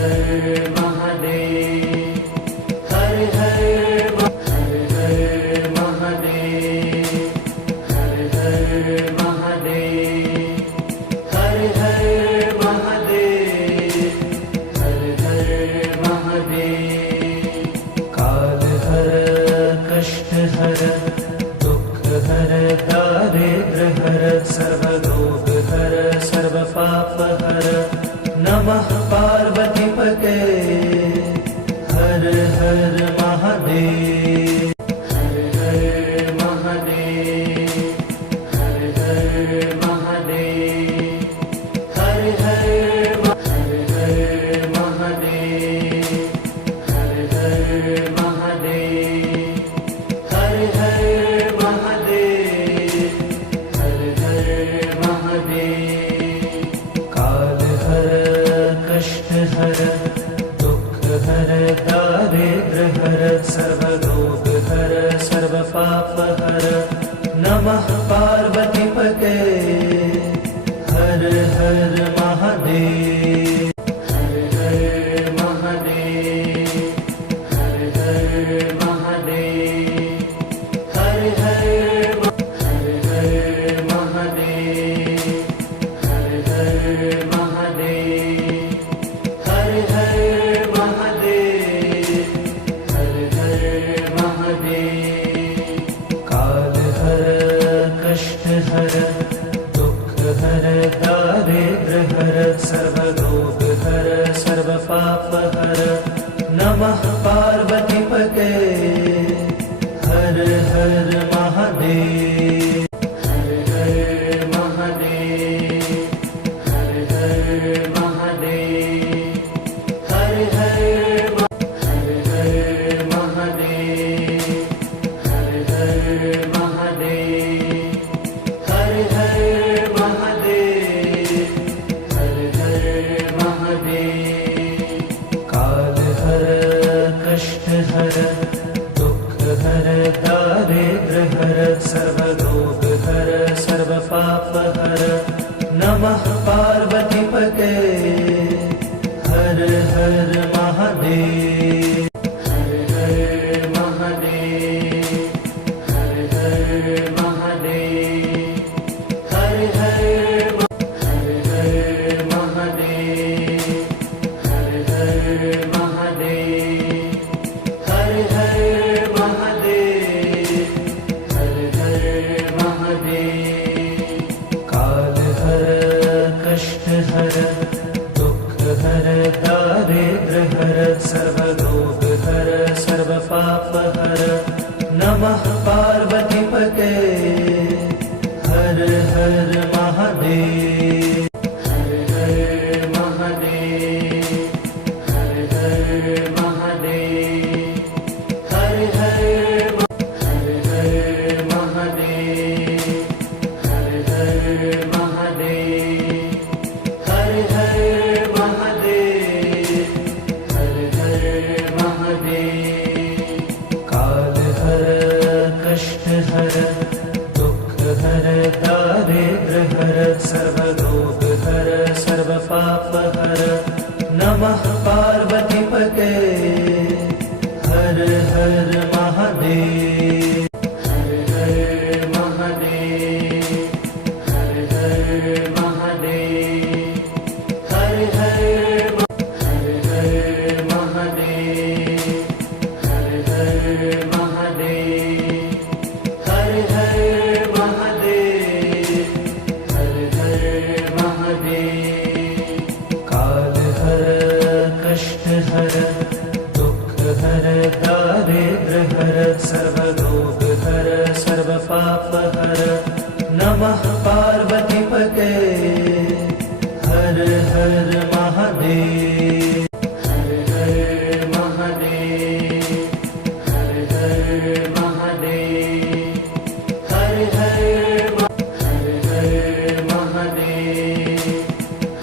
नमः पार्वतीपते हर हर महादेव। हर हर महादेव, हर हर महादेव, हर हर महादेव, हर हर महादेव, हर हर महादेव, हर हर महादेव। काल हर कष्ट हर दुख हर दारिद्र हर सर्वरोग हर सर्व पाप हर नमः पार्वतीपते हर हर महादेव। हर हर महादेव, हर हर महादेव, हर हर महादेव, हर हर महादेव, हर हर महादेव, हर हर महादेव। काल हर कष्ट हर दुख हर दारिद्र हर सर्वरोग हर सर्व पाप हर नमः पार्वतीपते हर हर महादेव। हर हर महादेव, हर हर महादेव, हर हर महादेव, हर हर महादेव, हर हर महादेव, हर हर महादेव। काल हर कष्ट हर दुख हर दारिद्र हर सर्वरोग हर सर्व पाप हर नमः पार्वतीपते हर हर महादेव। हर हर महादेव, हर हर महादेव, हर हर महादेव, हर हर महादेव, हर हर महादेव, हर हर महादेव। काल हर कष्ट हर दुख हर दारिद्र हर सर्वरोग हर सर्व पाप हर नमः पार्वतीपते हर हर महादेव। हर हर महादेव, हर हर महादेव, हर हर महादेव, हर हर महादेव, हर हर महादेव, हर हर महादेव। काल हर कष्ट हर दुख हर दारिद्र हर सर्वरोग हर सर्व पाप हर नमः पार्वतीपते हर हर महादेव। हर हर महादेव, हर हर महादेव, हर हर महादेव, हर हर महादेव, हर हर महादेव, हर हर महादेव। काल हर कष्ट हर दुख हर दारिद्र हर सर्वरोग हर सर्व पाप हर नमः पार्वतीपते हर हर महादेव। हर हर महादेव, हर हर महादेव, हर हर महादेव,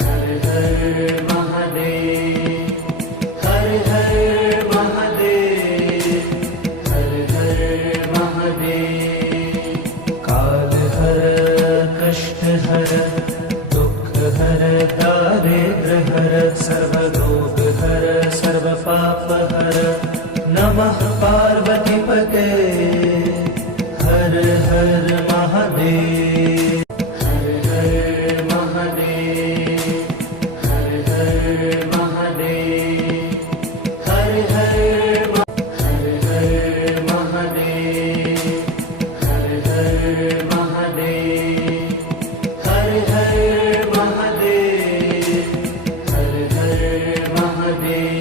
हर हर महादेव, हर हर महादेव, हर हर महादेव। काल हर कष्ट हर दुख हर दारिद्र हर सर्वरोग हर हर सर्व पाप हर नमः पार्वतीपते हर हर महादेव हर हर महादेव हर हर महादेव हर हर महादेव हर हर महादेव हर हर महादेव हर हर महादेव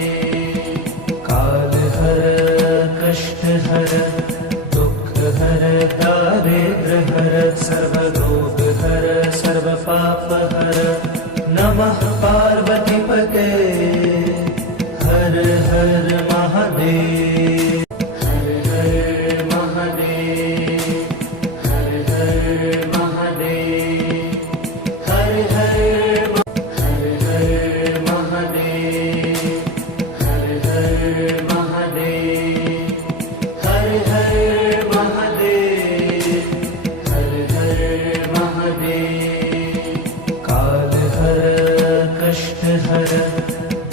काल हर कष्ट हर दुख हर दारिद्र हर सर्व रोग हर सर्व पाप हर नमः पार्वतीपते हर हर महादेव हर हर महादेव हर हर महादेव हर हर महादेव हर हर महादेव हर हर महादेव हर हर महादेव काल हर कष्ट हर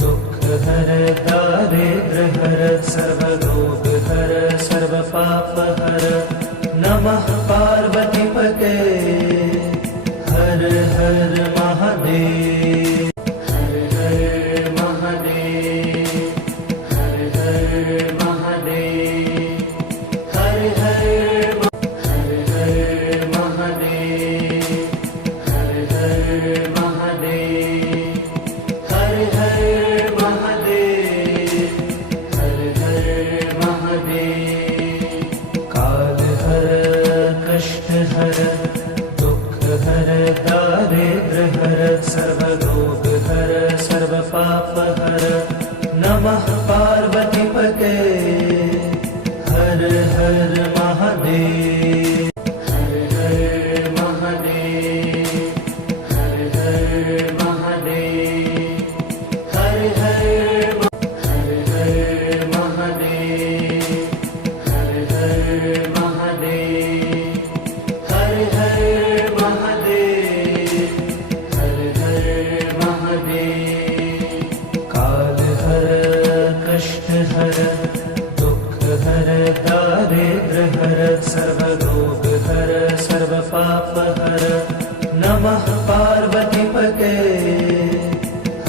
दुख हर दारिद्र हर सर्व रोग हर सर्व पाप हर नमः पार्वतीपते हर हर महादेव हर हर महादेव हर हर महादेव हर हर महादेव हर हर महादेव हर हर महादेव हर हर महादेव काल हर कष्ट हर दुख हर दारिद्र हर सर्व रोग हर सर्व पाप हर नमः पार्वतीपते हर हर महादेव हर हर महादेव हर हर महादेव हर हर महादेव हर हर महादेव हर हर महादेव हर हर महादेव काल हर कष्ट हर दुख हर दारिद्र हर सर्व रोग हर सर्व पाप हर नमः पार्वतीपते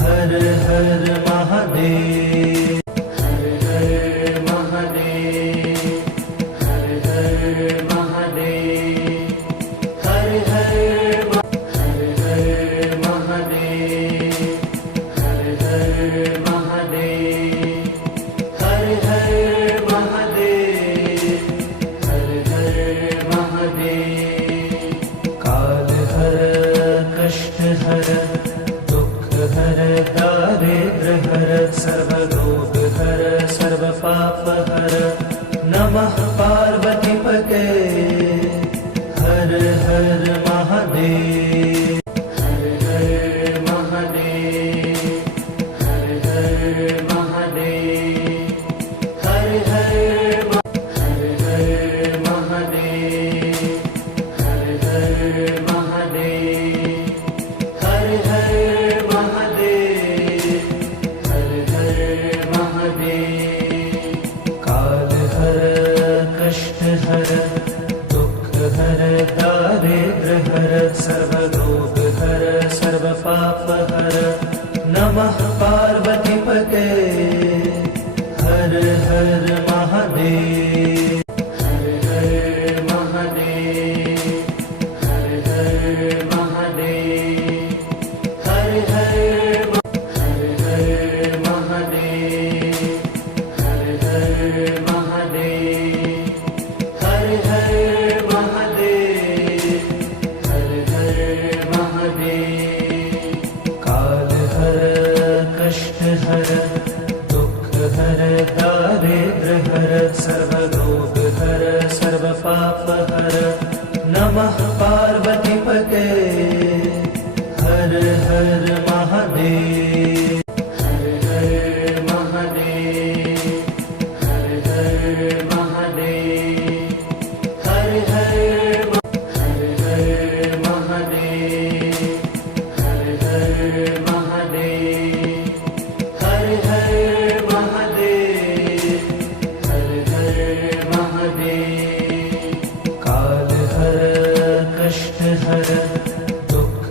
हर हर महादेव हर हर महादेव हर हर महादेव हर हर महादेव हर हर महादेव हर हर महादेव हर हर महादेव काल हर कष्ट हर दुख हर दारिद्र हर सर्व रोग हर सर्व पाप हर नमः पार्वतीपते हर हर महादेव हर हर महादेव हर हर महादेव हर हर महादेव हर हर महादेव हर हर महादेव हर हर महादेव काल हर कष्ट हर दुख हर दारिद्र हर सर्व रोग हर सर्व पाप हर नमः पार्वतीपते हर हर महादेव हर हर महादेव हर हर महादेव हर हर महादेव हर हर महादेव हर हर महादेव हर हर महादेव काल हर कष्ट हर दुख हर दारिद्र हर सर्व रोग हर सर्व पाप हर नमः